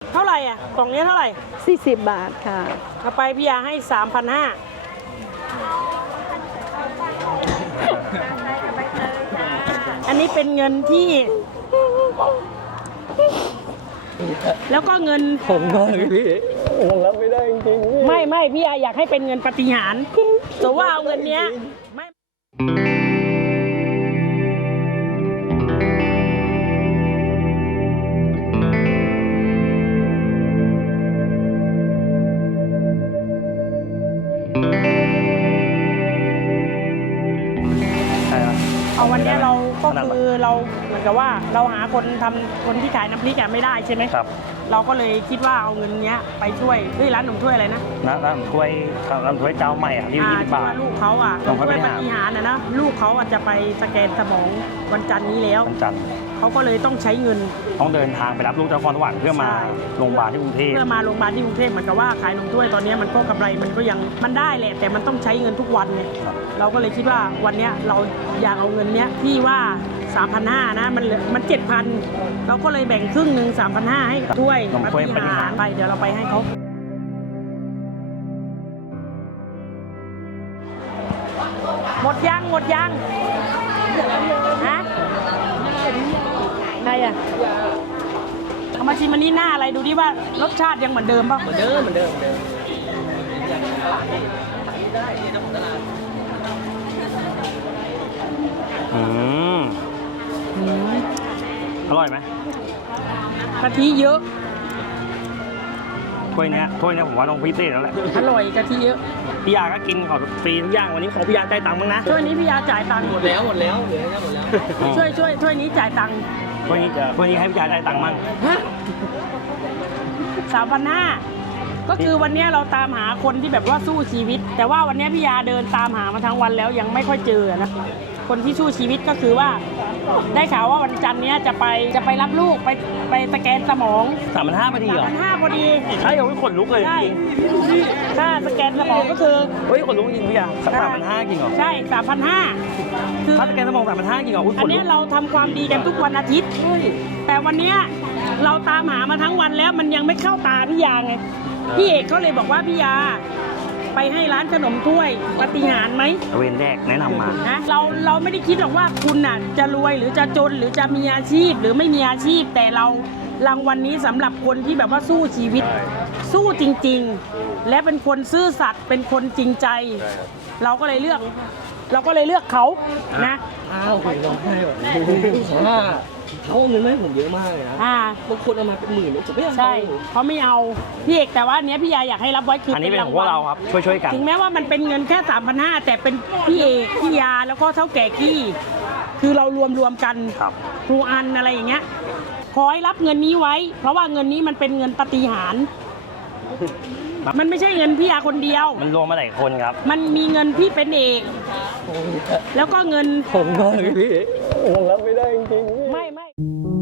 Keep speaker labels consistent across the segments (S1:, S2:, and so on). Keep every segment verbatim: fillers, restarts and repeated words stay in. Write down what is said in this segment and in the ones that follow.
S1: เท่าไหร่อ่ะกล่องนี้เท่าไหร่
S2: สี่สิบบาทค่ะ
S1: เอาไปพี่ยาให้สามพันห้าอันนี้เป็นเงินที่แล้วก็เงิน
S3: ผมมากเลยพี่ผมรับไม่ได้จริงๆ
S1: ไม่ไม่พี่ยาอยากให้เป็นเงินปาฏิหาริย์แต่ว่าเอาเงินเนี้ยไม่เอาวันนี้เราก็คือเราเหมือนกับว่าเราหาคนทำคนที่ขายน้ำพริกไม่ได้ใช่ไหม
S3: ครับ
S1: เราก็เลยคิดว่าเอาเงินเนี้ยไปช่วยเฮ้ยร้านหนุ่มถ้วยอะไรนะ
S3: ร้านถ้วยร้านถ้วยเจ้าใหม่อ่ะที่ยี่สิบบาท
S1: ลูกเขาอ่ะช่วยปฏิหารนะนะลูกเขาอาจจะไปสแกนสมองวันจันทร์นี้แล้ว
S3: วันจันทร์
S1: เขาก็เลยต้องใช้เงิน
S3: ต้องเดินทางไปรับลูกจากนครสวรรค์เพื่อมาโรงพยาบาลที่กรุงเทพ
S1: เพื่อมาโรงพยาบาลที่กรุงเทพเหมือนกับว่าขายนมถ้วยตอนนี้มันก็กำไรมันก็ยังมันได้แหละแต่มันต้องใช้เงินทุกวันเนี่ยเราก็เลยคิดว่าวันนี้เราอยากเอาเงินเนี้ยที่ว่าสามพันห้านะมันเหลือมันเจ็ดพันเราก็เลยแบ่งครึ่งหนึ่งสามพันห้าให้ถ้วยปฏิหารไปเดี๋ยวเราไปให้เขาหมดยังหมดยังฮะใครอ่ะเอามาชิมอันนี้หน้าอะไรดูดิว่ารสชาติยังเหมือนเดิมป่ะเหมือนเดิมเหมือนเดิมเหมือนเดิม
S3: อืมอร่อยไหม
S1: กะทิเยอะ
S3: ถ้วยเนี้ยถ้วยเนี้ยผมว่าต้องพิเศษแล้วแหละ
S1: อร่อยกะทิเยอะ
S3: พี่ยาก็กินขอฟรีทุกอย่างวันนี้ขอพี่ยาจ่ายตังค์บ้างนะ
S1: ถ้วยนี้พี่ยาจ่ายตังค์
S4: หมดแล้วหมดแล้วเหลือแค่หมดแล้ว
S1: ช่วยช่วยถ้วยนี้จ่ายตังค์
S3: ถ้วยนี้จะถ้วยนี้ให้พี่ยาจ่ายตังค์บ้าง
S1: สามพันห้าก็คือวันนี้เราตามหาคนที่แบบว่าสู้ชีวิตแต่ว่าวันนี้พี่ยาเดินตามหามาทั้งวันแล้วยังไม่ค่อยเจอนะคนที่สู้ชีวิตก็คือว่าได้ข่าวว่าวันจันทร์นี้จะไปจะไปรับลูกไปไปสแกนสมอง
S3: สามพันห้าพอดีเหรอ
S1: สามพันห้าพอดี
S3: ใช่ยังไม่ขนลุกเลย
S1: ใช่ค่าสแกนสมองก็คือ
S3: เฮ้ยขนลุกจริงพี่ยาสามพันห้าจริงเหรอ
S1: ใช่สามพันห้า
S3: คือค่าสแกนสมองสามพันห้าจริงเหรอ
S1: อันนี้เราทำความดีกันทุกวันอาทิตย์แต่วันนี้เราตามหามาทั้งวันแล้วมันยังไม่เข้าตาพี่ยาไงพี่เอกเขาเลยบอกว่าพี่ยาไปให้ร้านขนมถ้วยปฏิหารไหม
S3: เวนแรกแนะนำมา
S1: นะเราเราไม่ได้คิดหรอกว่าคุณน่ะจะรวยหรือจะจนหรือจะมีอาชีพหรือไม่มีอาชีพแต่เรารางวัลนี้สำหรับคนที่แบบว่าสู้ชีวิตสู้จริงๆและเป็นคนซื่อสัตย์เป็นคนจริงใจเราก็เลยเลือกเราก็เลยเลือกเขานะ
S4: อ้าวผมร้องไห้แบบว่าเขาเงินไม่ผมเยอะมากเลยนะบางคนเอามาเป็นหมื่นผมไม่เอา
S1: ใช่เขาไม่เอาพี่เอกแต่ว่าเนี้ยพี่ยาอยากให้รับไว้คือ
S3: อันนี้เป็นของพวกเราครับช่วยๆกัน
S1: ถึงแม้ว่ามันเป็นเงินแค่สามพันห้าแต่เป็นพี่เอกพี่ยาแล้วก็เท่าแก่กี้คือเรารวมรวมกันครูอันอะไรอย่างเงี้ยขอให้รับเงินนี้ไว้เพราะว่าเงินนี้มันเป็นเงินปาฏิหาริย์มันไม่ใช่เงินพี่ยาคนเดียว
S3: มันรวมมาหลายคนครับ
S1: มันมีเงินพี่เป็นเอกแล้วก็เงิน
S3: ผมมากเลยพี่ผมรับไม่ได้จริง
S1: ๆไม่ไม่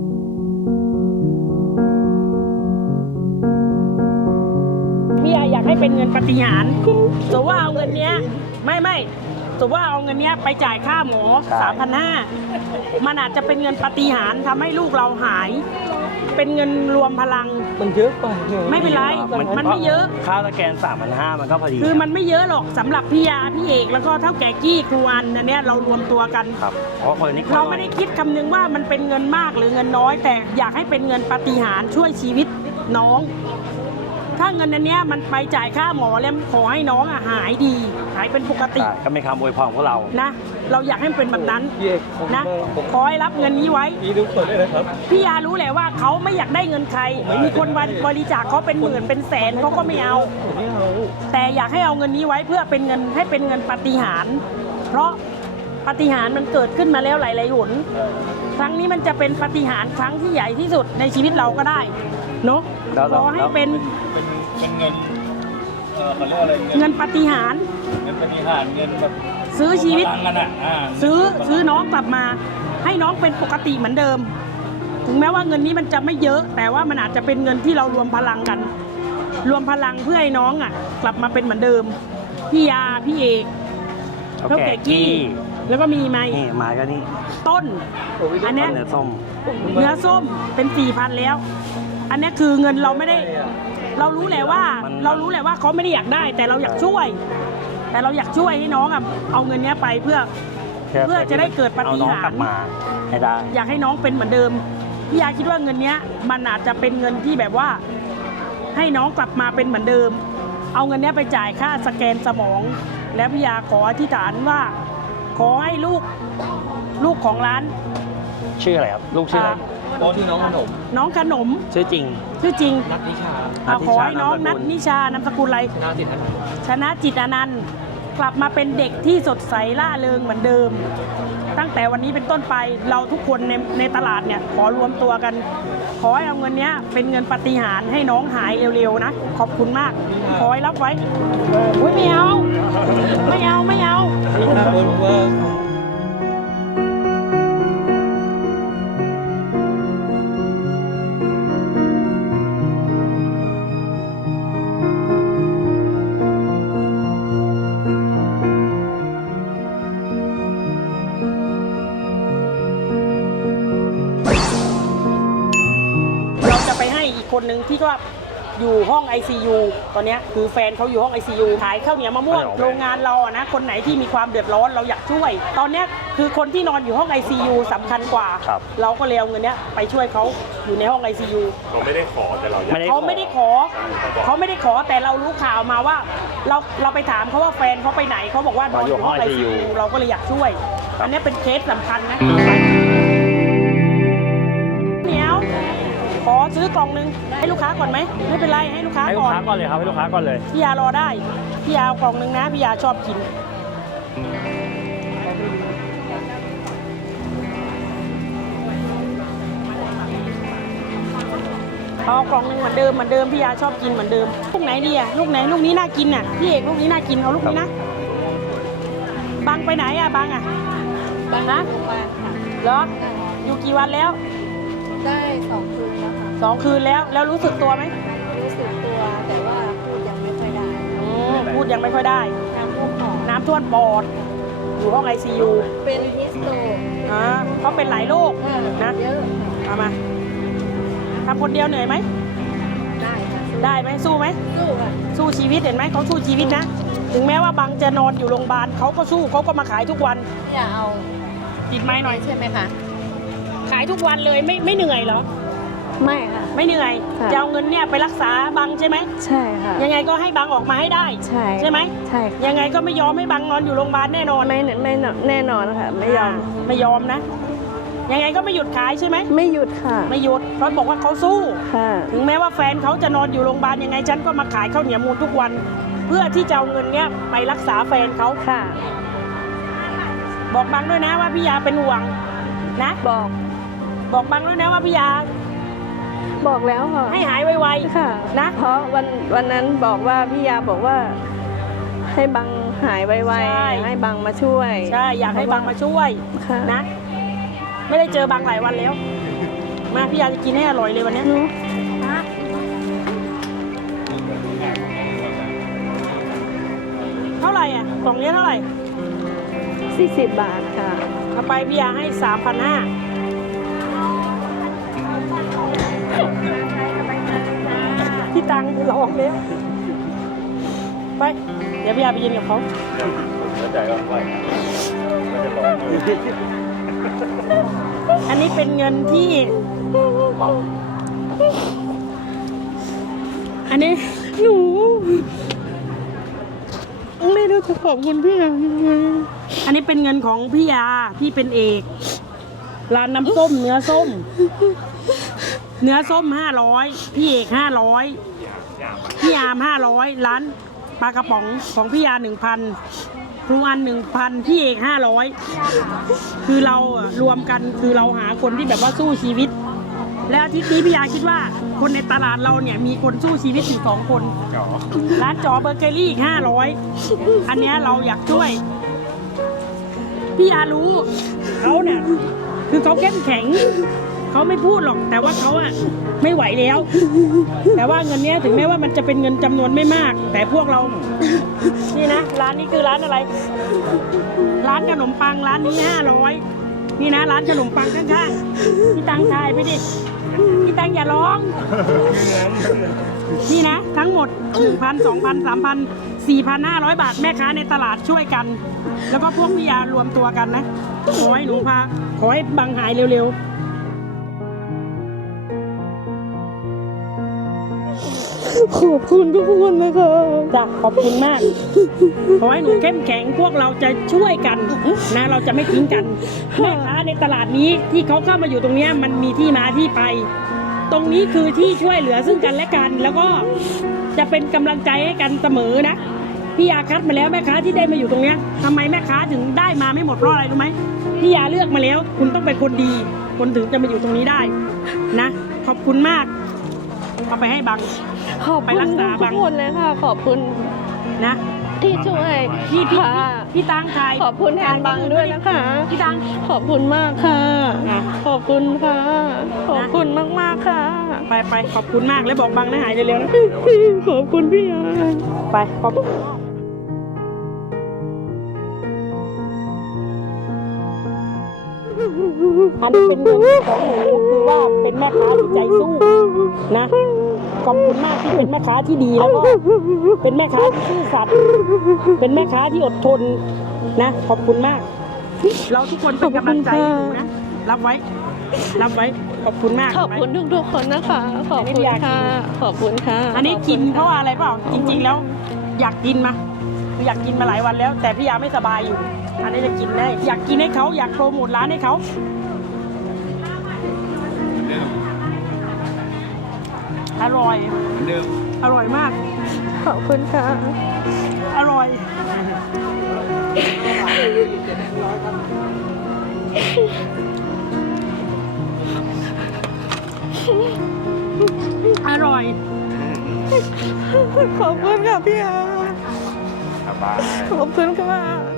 S1: พี่ยาอยากให้เป็นเงินปาฏิหาริย์แต่ว่าเอาเงินเนี้ยไม่ไม่แต่ว่าเอาเงินเนี้ยไปจ่ายค่าหมอสามพันห้ามันอาจจะเป็นเงินปาฏิหาริย์ทำให้ลูกเราหายเป็นเงินรวมพลัง
S4: มันเยอะไป
S1: ไม่เป็นไรมันไม่เยอะ
S3: ค่าสแกนสามพันห้ามันก็พอดี
S1: คือมันไม่เยอะหรอกสำหรับพี่ยาพี่เอกแล้วก็เท่าแก่กี้ครูอันอันเนี้ยเรารวมตัวกัน
S3: ครับเพราะคนนี้
S1: เราไม่ได้คิดคำนึงว่ามันเป็นเงินมากหรือเงินน้อยแต่อยากให้เป็นเงินปาฏิหาริย์ช่วยชีวิตน้องถ้าเงินอันเนี้ยมันไปจ่ายค่าหมอแล้วขอให้น้องอ่ะหายดีหายเป็นปกติ
S3: ก็เป็นคำอวยพรของพวกเรา
S1: นะเราอยากให้เป็นแบบนั้นนะขอให้รับเงินนี้ไว้
S4: พี่ทุกคนเลยนะครับ
S1: พี่ยารู้แหละว่าเขาไม่อยากได้เงินใครมีคนบริจาคเขาเป็นหมื่นเป็นแสนเขาก็ไม่เอาแต่อยากให้เอาเงินนี้ไว้เพื่อเป็นเงินให้เป็นเงินปาฏิหาริย์เพราะปาฏิหาริย์มันเกิดขึ้นมาแล้วหลายๆหนครั้งนี้มันจะเป็นปาฏิหาริย์ครั้งที่ใหญ่ที่สุดในชีวิตเราก็ได้เนาะขอให้เป็น
S4: เป็นเงินเออเขาเรียกอะไร
S1: เงินปาฏิหาริย์
S4: เงินปาฏิหาริย์เงินแบบ
S1: ซื้อชีวิตซื้อซื้อน้องกลับมาให้น้องเป็นปกติเหมือนเดิมถึงแม้ว่าเงินนี้มันจะไม่เยอะแต่ว่ามันอาจจะเป็นเงินที่เรารวมพลังกันรวมพลังเพื่อให้น้องอ่ะกลับมาเป็นเหมือนเดิมพี่ยาพี่เอกเท่าแก่กี้แล้วก็มีไม้
S3: นี่ไม้ก็นี่
S1: ต้นอันนี้
S3: เนื้อส้ม
S1: เนื้อส้มเป็นสี่พันแล้วอันนี้คือเงินเราไม่ได้ เรารู้แหละว่า เรารู้แหละว่าเขาไม่ได้อยากได้ แต่เราอยากช่วย แต่เราอยากช่วยให้น้องอ่ะเอาเงินนี้ไปเพื่อเพื่อจะได้เกิดปาฏิหาริย์
S3: เอาน้องกลับมาให้ได้
S1: อยากให้น้องเป็นเหมือนเดิมพี่ยาคิดว่าเงินเนี้ยมันอาจจะเป็นเงินที่แบบว่า ให้น้องกลับมาเป็นเหมือนเดิม เอาเงินเนี้ยไปจ่ายค่าสแกนสมอง แล้วพี่ยาขออธิษฐานว่า ขอให้ลูกลูกของร้าน
S3: ชื่ออะไรครับ ลูกชื่ออะไร
S4: โอ้ที่น้องขนม
S1: น้องขนม
S3: ชื่อจริง
S1: ชื่อจริง
S4: นัทนิชา
S1: อ่ะขอให้น้อง
S3: นั
S1: นั
S3: ท
S1: ท
S3: นิ
S1: นิ
S3: ชา
S1: ชานามสกุลอะไร
S4: ชนะจิตอนันต์
S1: ชนะจิตอนันต์กลับมาเป็นเด็กที่สดใสล่าเริงเหมือนเดิม ตั้งแต่วันนี้เป็นต้นไปเราทุกคนในในตลาดเนี่ยขอรวมตัวกัน ขอให้เอาเงินเนี้ยเป็นเงินปาฏิหาริย์ให้น้องหายเร็วๆนะขอบคุณมาก ขอให้รับไว้อุ้ยไม่เอาไม่เอาไม่เอา
S4: เบอร์เบอร์
S1: เราจะไปให้อีกคนนึงที่ก็อยู่ห้อง ไอ ซี ยู ตอนเนี้ยคือแฟนเขาอยู่ห้อง ไอ ซี ยู ขายข้าวเหนียวมะม่วง
S3: ไม่เอา
S1: โรงงานเราอะนะคนไหนที่มีความเดือดร้อนเราอยากช่วย ตอนเนี้ยคือคนที่นอนอยู่ห้อง ไอ ซี ยู สำคัญกว่า
S3: ครับ
S1: เราก็เลยเอาเงินเนี้ยไปช่วยเขาอยู่ในห้อง ไอ ซี ยู
S2: เขาไม่ได้ขอแต่เราอยาก
S3: ไม่ได้
S1: เขาไม่ได้ขอ เขาไม่ได้ขอแต่เรารู้ข่าวมาว่า เราเราไปถามเขาว่าแฟนเขาไปไหนเขาบอกว่านอนอยู่ห้อง ไอ ซี ยู เราก็เลยอยากช่วย อันเนี้ยเป็นเคสสำคัญนะเหนียวขอซื้อกล่องนึงให้ลูกค้าก่อนไหมไม่เป็นไรให้ลูกค้า
S3: ให้ลู
S1: ก่
S3: ก
S1: อน
S3: ค้าก่อนเลยครับให้ลูกค้าก่อนเลย
S1: พี่ยารอได้ พี่ยาเอากล่องนึงนะ พี่ยาชอบกิน เอากล่องนึงเหมือนเดิมเหมือนเดิมพี่ยาชอบกินเหมือนเดิม ลูกไหนดีอะลูกไหนลูกนี้น่ากินน่ะ พี่เอกลูกนี้น่ากินเอาลูกนี้นะ บังไปไหนอะบังอะ
S5: บาง
S1: นะ
S5: บางค่ะ
S1: เหรอ อยู่กี่วันแล้ว
S5: ได้สองคืนแล้วค่ะ
S1: สองคืนแล้ว แล้วรู้สึกตัวไหม
S5: รู้สึกตัวแต่ว่าพูดยังไม่ค่อยได้
S1: อืมพูดยังไม่ค่อยได้
S5: น้ำมูกหอม
S1: น้ำท่วมปอด อยู่ห้อง ไอ ซี ยู
S5: เป็นฮิสโตก
S1: อ่าเขาเป็นหลายโรคนะ
S5: เยอะ
S1: เอามาทำคนเดียวเหนื่อยไหม
S5: ได้ค่ะ
S1: ได้ไหมสู้ไหม
S5: สู้ค่ะ
S1: สู้ชีวิตเห็นไหมเขาสู้ชีวิตนะ ถึงแม้ว่าบางจะนอนอยู่โรงพยาบาลเขาก็สู้เขาก็มาขายทุกวัน
S5: อย่าเอา
S1: ติดไม้หน่อย
S5: ใช่ไหมคะ
S1: ขายทุกวันเลยไม่ไม่เหนื่อยเหรอ
S5: ไม่ค่ะ
S1: ไม่เหนื่อย
S5: ค่ะ
S1: จะเอาเงินเนี่ยไปรักษาบังใช่ไหม
S5: ใช่ค่ะ
S1: ยังไงก็ให้บังออกมาให้ได้
S5: ใช่
S1: ใช่ไหม
S5: ใช่ค่ะ
S1: ยังไงก็ไม่ยอมให้บังนอนอยู่โรงพยาบาลแน่นอน
S5: ไม่ไม่แน่นอนค่ะ ไม่ยอม
S1: าไม่ยอมนะ ยังไงก็ไม่หยุดขายใช่ไหม
S5: ไม่หยุดค่ะ
S1: ไม่หยุดเพราะบอกว่าเขาสู้
S5: ค่ะ
S1: ถึงแม้ว่าแฟนเขาจะนอนอยู่โรงพยาบาลยังไงฉันก็มาขายข้าวเหนียวมูลทุกวัน เพื่อที่จะเอาเงินเนี้ยไปรักษาแฟนเขา
S5: ค่ะ
S1: บอกบังด้วยนะว่าพี่ยาเป็นห่วงนะ
S5: บอก
S1: บอกบังด้วยนะว่าพี่ยา
S5: บอกแล้วค่ะ
S1: ให้หายไว
S5: ค่ะ
S1: นะ
S5: เพราะวันวันนั้นบอกว่าพี่ยาบอกว่า ให้บังหายไวๆให้บังมาช่วย
S1: ๆใช่อยากให้บังมาช่วย
S5: ค่ะ
S1: นะ ไม่ได้เจอบังหลายวันแล้ว มาพี่ยาจะกินให้อร่อยเลยวันเนี้ย
S5: หนู
S1: เท่าไหร่อ่ะกล่องนี้เท่าไหร่
S5: สี่สิบบาทค่ะ
S1: เอาไปพี่ยาให้สามพันห้าพี่ตังค์ร้องเลยไป เดี๋ยวพี่ยาไปยืนกับเขา
S2: เข้าใจว่าไม่ไม่จะร้องอยู่
S1: อันนี้เป็นเงินที่ อันนี้หนูไม่รู้จะขอบคุณพี่ยายังไงอันนี้เป็นเงินของพี่ยาพี่เป็นเอกร้านน้ำส้มเนื้อส้ม เนื้อส้มห้าร้อยพี่เอกห้าร้อยพี่ยามห้าร้อยร้านปลากระป๋องของพี่ยาหนึ่งพันครูอันหนึ่งพันพี่เอกห้าร้อยคือเราอะรวมกันคือเราหาคนที่แบบว่าสู้ชีวิต และอาทิตย์นี้พี่ยาคิดว่าคนในตลาดเราเนี่ยมีคนสู้ชีวิตอยู่สองคน ร้านจอเบอร์เกอรี่อีกห้าร้อยอันเนี้ยเราอยากช่วย พี่ยารู้เขาเนี่ยคือเขาเข้มแข็งเขาไม่พูดหรอกแต่ว่าเขาอะไม่ไหวแล้ว แต่ว่าเงินเนี้ยถึงแม้ว่ามันจะเป็นเงินจำนวนไม่มาก แต่พวกเรานี่นะร้านนี้คือร้านอะไร ร้านขนมปังร้านนี้ห้าร้อยนี่นะร้านขนมปังข้างๆพี่ตังทายไปดิพี่ตังอย่าร้อง นี่นะ ทั้งหมด หนึ่งพัน สองพัน สามพัน สี่พันห้าร้อย บาทแม่ค้าในตลาดช่วยกัน แล้วก็พวกพี่ยารวมตัวกันนะ ขอให้หนูพา ขอให้บังหายเร็วๆ
S5: ขอบคุณทุกคนนะคะ
S1: จ้ะขอบคุณมาก ขอให้หนูเข้มแข็งพวกเราจะช่วยกันนะ เราจะไม่ทิ้งกันแม่ค้าในตลาดนี้ที่เขาเข้ามาอยู่ตรงเนี้ยมันมีที่มาที่ไป ตรงนี้คือที่ช่วยเหลือซึ่งกันและกัน แล้วก็จะเป็นกำลังใจให้กันเสมอนะพี่ยาคัดมาแล้วแม่ค้าที่ได้มาอยู่ตรงเนี้ยทำไมแม่ค้าถึงได้มาไม่หมดเพราะอะไรรู้ไหมพี่ยาเลือกมาแล้ว คุณต้องเป็นคนดี คนถึงจะมาอยู่ตรงนี้ได้นะ ขอบคุณมากเอาไปให้บัง
S5: ขอบ
S1: ไป
S5: คุ
S1: รั
S5: ณ
S1: กษา
S5: ทุ
S1: บั
S5: ก
S1: ง
S5: คนเลยค่ะ ขอบคุณ
S1: นะ
S5: ที่ช่วย
S1: พี่พี่
S5: ค่ะ
S1: พี่ตังไทย
S5: ขอบคุณแทนบังด้วยนะคะ
S1: พี่ตัง
S5: ขอบคุณมากค่ะ
S1: อ่ะ
S5: ขอบคุณค่ะ ขอบคุณมากมากๆค่ะ
S1: ไปไปขอบคุณมากแล้วบอกบังนะหายเร็วๆนะ
S5: ขอบคุณพี่ยา
S1: ไปขอบคุณอันนี้เป็นเงินของหนูคือว่าเป็นแม่ค้าที่ใจสู้นะขอบคุณมากที่เป็นแม่ค้าที่ดีแล้วก็เป็นแม่ค้าที่ซื่อสัตย์เป็นแม่ค้าที่อดทนนะขอบคุณมาก เราทุกคนเป็นกำลังใจให้หนูนะรับไว้ รับไว้ขอบคุณมาก
S5: ขอบคุณทุกๆคนนะคะ ขอบคุณค่ะ ขอบคุณค่ะ
S1: อันนี้กินเพราะว่าอะไรเปล่าจริง ๆ แล้ว อยากกินมาอยากกินมาหลายวันแล้ว แต่พี่ยาไม่สบายอยู่ อันนี้จะกินได้อยากกินให้เขาอยากโปรโมทร้านให้เขาอร่อย อร่อยมาก
S5: ขอบคุณค่ะ
S1: อร่อย อร่อย
S5: ขอบคุณค่ะพี่ยา
S2: สบาย
S5: ขอบคุณค่ะ